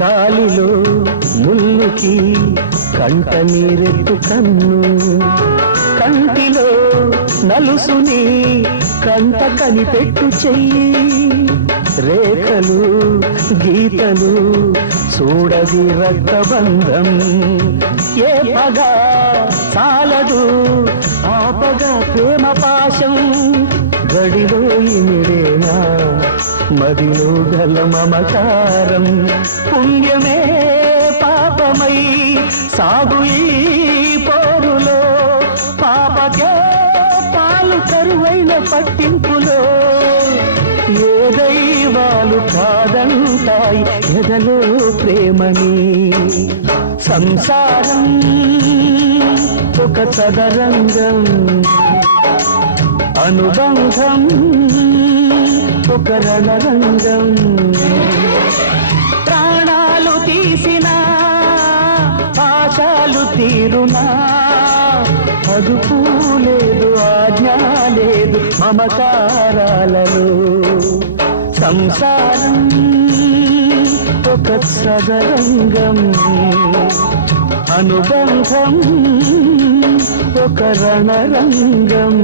కాలిలో ముల్లుకి కంట నీరెత్తు కన్ను కంటిలో నలుసుని కంట కనిపెట్టు చెయ్యి రేఖలు గీతలు చూడది రక్తబంధం ఏ పగ చాలదు పగ ప్రేమ పాశం గడిలో ఇమిడేనా మదిలో గల మమకారం పుణ్యమే పాపమై సాగు పోరులో పాపకే పాలు కరువైన పట్టింపులో ఏ దైవాలు కాదంటాయి ఎదలు ప్రేమని సంసారం ఒక సదరంగం అనుబంధం ఒక ప్రాణాలు తీసిన పాశాలు తీరునా అదుపు లేదు ఆజ్ఞ లేదు మమకారాలలో సంసారం ఒక సదరంగం అనుబంధం ఒక రణరంగం